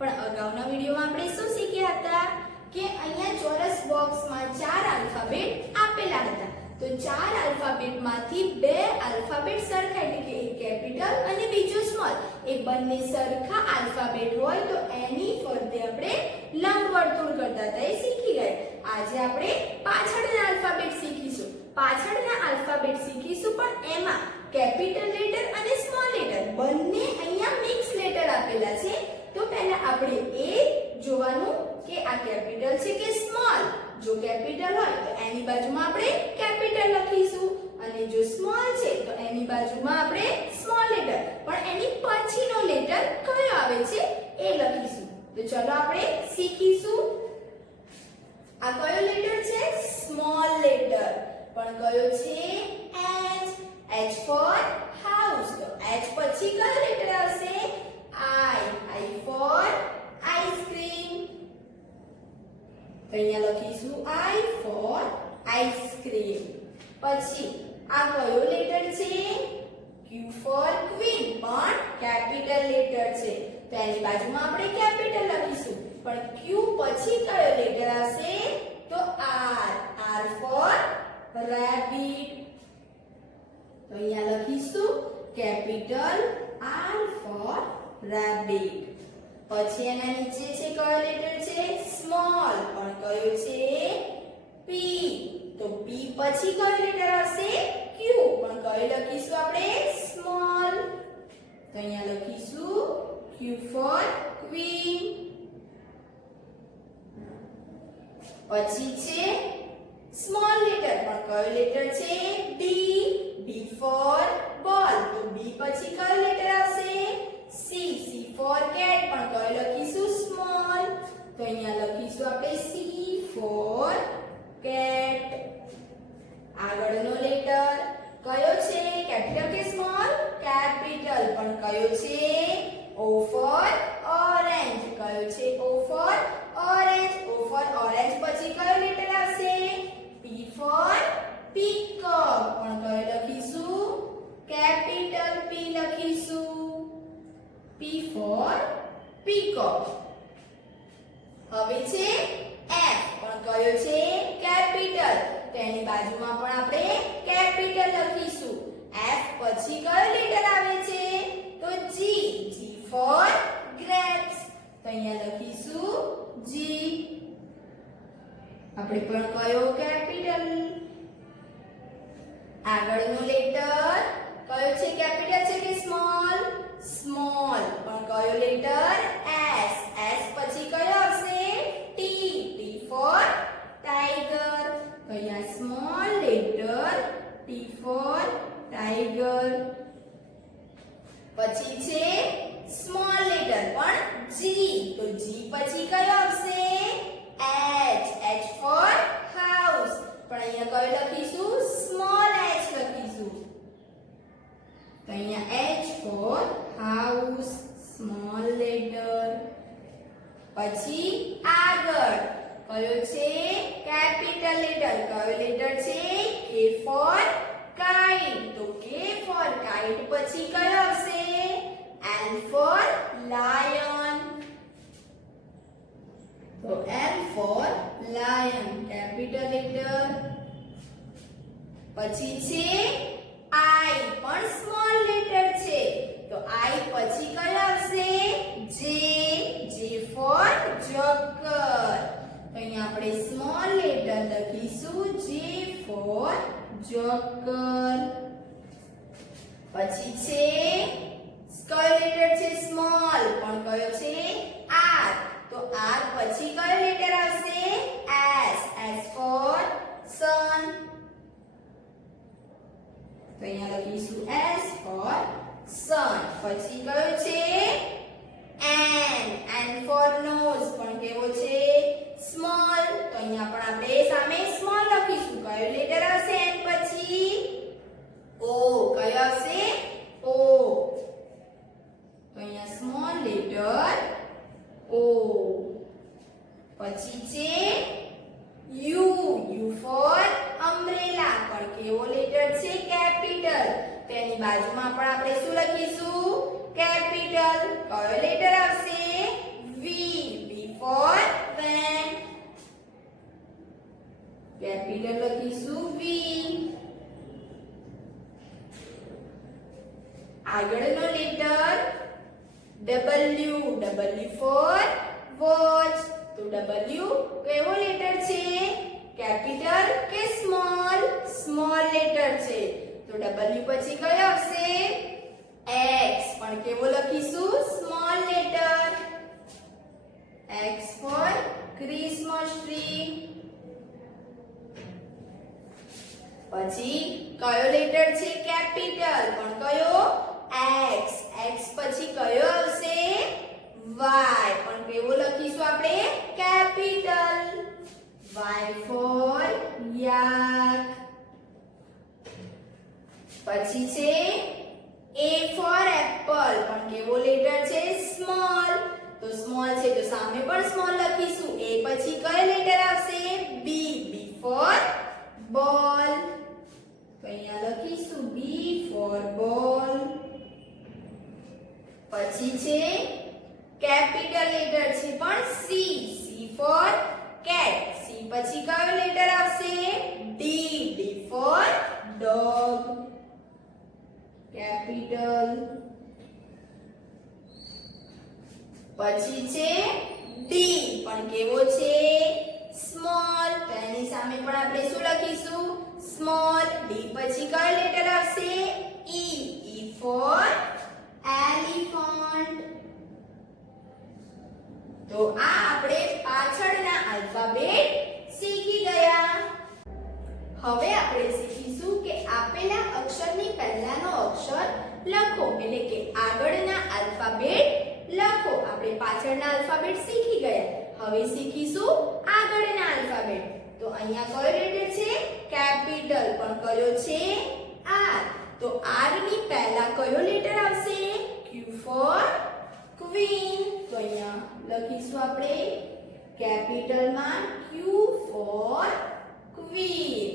પણ અગાઉના વિડિયોમાં આપણે શું શીખ્યા હતા કે અહીંયા ચોરસ બોક્સમાં 4 આલ્ફાબેટ આપેલા હતા. તો 4 આલ્ફાબેટમાંથી 2 આલ્ફાબેટ સરખા એટલે કે એક કેપિટલ અને બીજો સ્મોલ. એ બંને સરખા આલ્ફાબેટ હોય તો એની ફરતે આપણે લંબવર્તુળ કરતા હતા એ શીખી ગયા. આજે આપણે પાછળના આલ્ફાબેટ શીખીશું. પાછળના આલ્ફાબેટ શીખીશું પણ એમાં કેપિટલ લેટર અને સ્મોલ લેટર બંને અહીંયા મિક્સ લેટર આપેલા છે. તો પહેલા આપણે એ જોવાનું કે આ કેપિટલ છે કે સ્મોલ. જો કેપિટલ હોય તો એની બાજુમાં આપણે કેપિટલ લખીશું અને જો સ્મોલ છે તો એની બાજુમાં આપણે સ્મોલ લેટર. પણ એની પછીનો લેટર કયો આવે છે એ લખીશું. તો ચલો આપણે શીખીશું. આ કયો લેટર છે? Small letter. પણ કયો છે? H. H for house. તો H પછી કયો લેટર આવશે? I. I for ice cream. તો અહીંયા લખીશું I for ice cream. પછી આ કયો લેટર છે? Q for queen. પણ કેપિટલ લેટર છે તો એની બાજુમાં આપણે કેપિટલ લખીશું. પણ Q પછી કયો લેટર આવશે? તો R. R for rabbit. તો અહીંયા લખીશું કેપિટલ R for rabbit. પછી એના નીચે છે કયો લેટર છે? સ્મોલ. પણ કયો છે? P. તો P પછી કયો લેટર આવશે? Q. પણ કયો લખીશું આપણે? સ્મોલ. તો અહીંયા લખીશું Q for queen. પછી છે સ્મોલ લેટર. પણ કયો લેટર છે? B. B for ball. તો B પછી કયો લેટર આવશે? C. C for cat. પણ કયો લખીશું? સ્મોલ. તો અહીંયા લખીશું આપણે C for cat. આગળનો લેટર કયો છે? કેપિટલ કે સ્મોલ? કેપિટલ. પણ કયો છે? O for orange. કયો છે? O for orange. O for orange પછી કયો લેટર આવશે? P for peacock. પણ કયો લખીશું? કેપિટલ P લખીશું. P for peacock. હવે છે F. પણ કયો છે? કેપિટલ. તેની બાજુમાં પણ આપણે કેપિટલ લખીશું. F પછી કયો લેટર આવે છે? તો G. G for grapes. તો અહીંયા લખીશું G. આપણે પણ કયો? કેપિટલ. આગળનો લેટર કયો છે? કેપિટલ છે કે સ્મોલ? સ્મોલ. પણ કયો લેટર? S. S પછી કયો આવશે? T. T for tiger. તો અહીંયા small letter T for tiger. પછી છે સ્મોલ લેટર પણ G. તો G પછી કયો આવશે? H. H for house. પણ અહીંયા કયો લખીશું? સ્મોલ h લખીશું. તો અહીંયા H for house. Small letter. પછી આગળ કયો છે? Capital letter. કયો લેટર છે? K for kite. તો K for kite પછી કયો આવશે? L for lion. તો L for lion. Capital letter. પછી છે I. પણ સ્મોલ લેટર છે તો I પછી કયો આવશે? J. J for joker. તો અહીંયા આપણે સ્મોલ લેટર લખીશું J for joker. પછી છે કયો લેટર છે? સ્મોલ. પણ કયો છે? R. તો R પછી કયો લેટર આવશે? S. S for sun. તો અહીંયા લખીશું S for sun. પછી કયો છે? N. N for nose. પણ કેવો છે? સ્મોલ. તો અહીંયા પણ આપણે સામે સ્મોલ લખીશું. કયો લેટર આવશે N પછી? O. કયો આવશે? O. તો અહીંયા સ્મોલ લેટર O. પછી છે U. U for umbrella. પણ કેવો લેટર છે? કેપિટલ. તેની બાજુમાં પણ આપણે શું લખીશું? કેપિટલ. કયો લેટર આવશે? V. કેપિટલ લખીશું વી. આગળનો letter W. W for watch. તો W કેવો લેટર છે? કેપિટલ કે સ્મોલ? સ્મોલ લેટર છે. તો W પછી કયો આવશે? X. પણ કેવો લખીશું? Small letter. X for Christmas tree. પછી કયો લેટર છે? કેપિટલ. પણ કયો? X. X પછી કયો આવશે? Y. પણ કેવો લખીશું આપણે? કેપિટલ. Y for yak. પછી છે A ફોર એપલ. પણ કેવો લેટર છે? સ્મોલ. તો સ્મોલ છે તો સામે પણ સ્મોલ લખીશું. A પછી કયો લેટર આવશે? B. B ફોર બોલ. તો અહીંયા લખીશું B ફોર બોલ. પછી છે કેપિટલ લેટર છે પણ C. C four cat. C પછી કયો લેટર આવશે? D. D four dog. Capital. પછી છે D. પણ કેવો છે? સ્મોલ. તો એની સામે પણ આપણે શું લખીશું? સ્મોલ. D પછી કયો લેટર આવશે? E. E for elephant. તો આ આપણે પાછળના આલ્ફાબેટ શીખી ગયા. હવે આપણે શીખીશું કે આપેલા અક્ષરની પહેલાનો અક્ષર લખો, એટલે કે આગળના આલ્ફાબેટ લખો. આપણે પાછળના આલ્ફાબેટ શીખી ગયા. હવે શીખીશું આગળના આલ્ફાબેટ. તો અહીંયા કયો લેટર છે? કેપિટલ. પણ કયો છે? R. તો R ની પહેલા કયો લેટર આવશે? Q for queen. તો અહીંયા લખીશું આપણે કેપિટલમાં Q ફોર ક્વીન.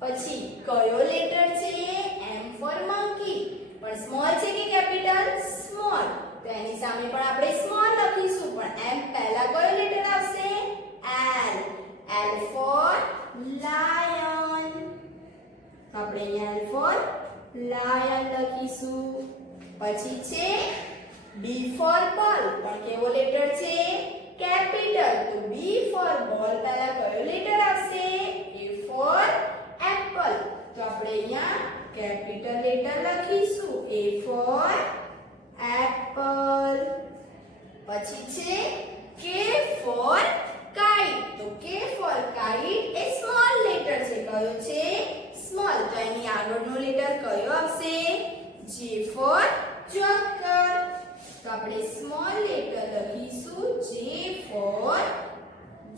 પછી કયો લેટર છે? M four monkey. પણ સ્મોલ છે કે કેપિટલ? સ્મોલ. તો એની સામે પણ આપણે સ્મોલ લખીશું. પણ M પહેલા કયો લેટર આવશે? L. L for lion. તો આપણે અહીંયા L ફોર લાયન લખીશું. પછી છે B ફોર બોલ. પણ કેવો લેટર છે? કેપિટલ. તો B ફોર બોલ પહેલા કયો લેટર આવશે? A four Apple. તો આપણે અહીંયા કેપિટલ લેટર લખીશું A ફોર એપલ. પછી છે K ફોર કાઇટ. તો K ફોર કાઇટ એ સ્મોલ લેટર છે. કયો છે? સ્મોલ. તો એની આગળનો લેટર કયો આવશે? J for joker. તો આપણે સ્મોલ લેટર લખીશું J ફોર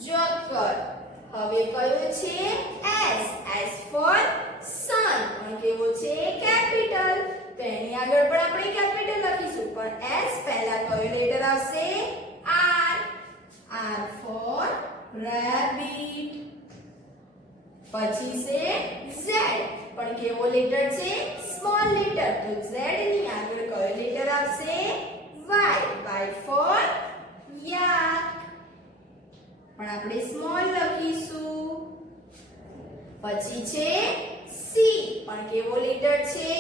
જોકર. હવે કયો છે? S. S for sun. પણ કેવો છે? કેપિટલ. તો એની આગળ પણ આપણે કેપિટલ લખીશું. પણ S પહેલા કયો લેટર આવશે? R. R for rabbit. પછી છે Z. પણ કેવો લેટર છે? Small letter. તો Z ની આગળ કયો લેટર આવશે? Y. Y for yak. પણ આપણે સ્મોલ લખીશું. પછી છે C. પણ કેવો લેટર છે?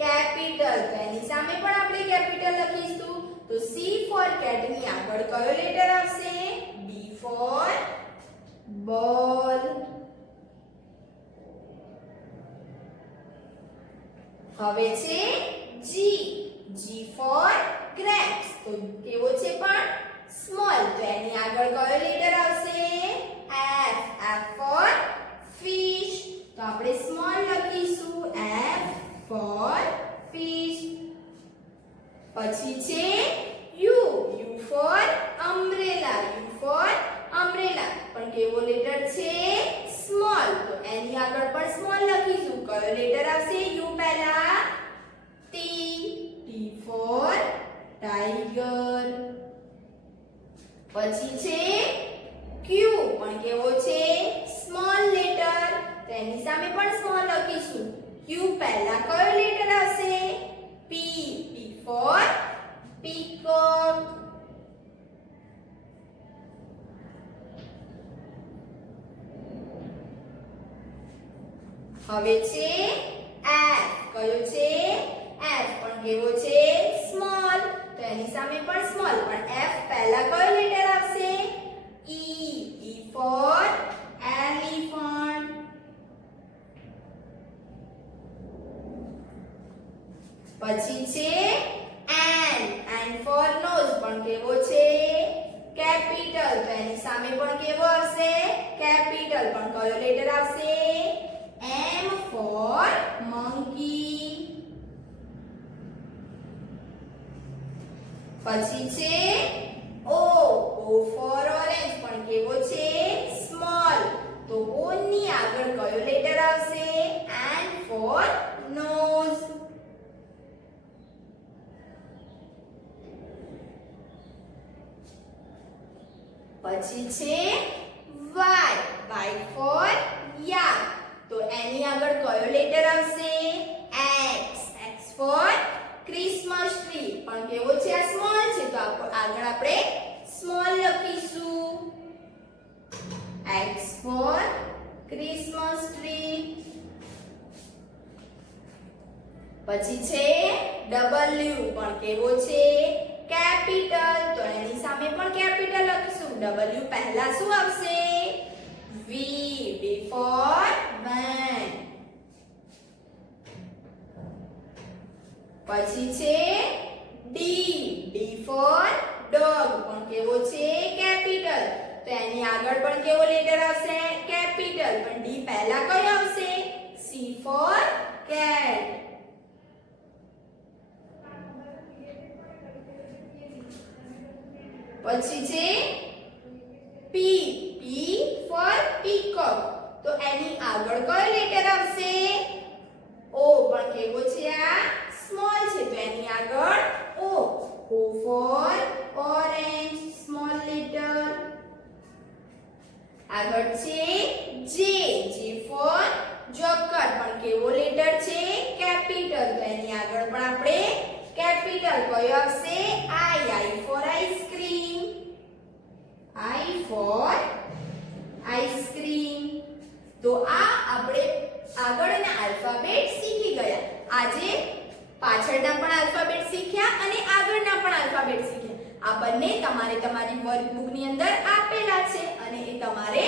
કેપિટલ. તો એની સામે પણ આપણે કેપિટલ લખીશું. તો C ફોર કેટ ની આગળ કયો લેટર આવશે? B ફોર બોલ. હવે છે G. G four grapes. તો કેવો છે? પણ સ્મોલ. તો એની આગળ કયો લેટર આવશે? F. F for fish. તો આપણે સ્મોલ લખીશું F ફોર ફિશ. પછી છે U. U for umbrella. U for umbrella. પણ કેવો લેટર છે? સ્મોલ. તો એની આગળ પણ સ્મોલ લખીશું. કયો લેટર આવશે? U પહેલા? T. T for tiger. પછી છે Q. પણ કેવો છે? Small letter. તો એની સામે પણ સ્મોલ લખીશું. Q પહેલા કયો લેટર આવશે? P. P for peacock. હવે છે એફ. કયો છે? એફ. પણ કેવો છે? સ્મોલ. તો એની સામે પણ સ્મોલ, પણ એફ પહેલા કયો લેટર આવશે? ઈ. E for elephant. પછી છે એન. N for nose. પણ કેવો છે? કેપિટલ. તો એની સામે પણ કેવો આવશે? કેપિટલ. પણ કયો લેટર આવશે? એમ ફોર મંકી. પછી છે ઓ. O for orange. પણ કેવો છે? સ્મોલ. તો ઓ ની આગળ કયો લેટર આવશે? N for nose. પછી છે વાય. Y four yak. તો એની આગળ કયો લેટર આવશે? X. X for Christmas tree. પણ કેવો છે? આ સ્મોલ છે, તો આગળ આપણે સ્મોલ લખીશું. X for Christmas tree. પછી છે ડબલ્યુ. પણ કેવો છે? કેપિટલ. તો એની સામે પણ કેપિટલ લખીશું. ડબલ્યુ પહેલા શું આવશે? વી. વી ફોર વેન. પછી છે ડી. D four dog. પણ કેવો છે? કેપિટલ. તો એની આગળ પણ કેવો લેટર આવશે? કેપિટલ. પણ ડી પહેલા કયો આવશે? C four cat. પછી છે પી. P four peacock. તો એની આગળ કયો લેટર આવશે? ઓ. પણ કેવો છે? આ સ્મોલ છે, તો એની આગળ O. O for orange. Small letter. આગળ છે જે. જે ફોર જોકર. પણ કેવો લેટર છે? કેપિટલ. તો એની આગળ પણ આપણે કેપિટલ કયો આવશે? I. I for ice cream. I for ice cream. તો આ આપણે આગળના આલ્ફાબેટ શીખી ગયા. આજે પાછળના પણ આલ્ફાબેટ શીખ્યા અને આગળના પણ આલ્ફાબેટ શીખ્યા. આ બંને તમારે તમારી વર્કબુક ની અંદર આપેલા છે અને એ તમારે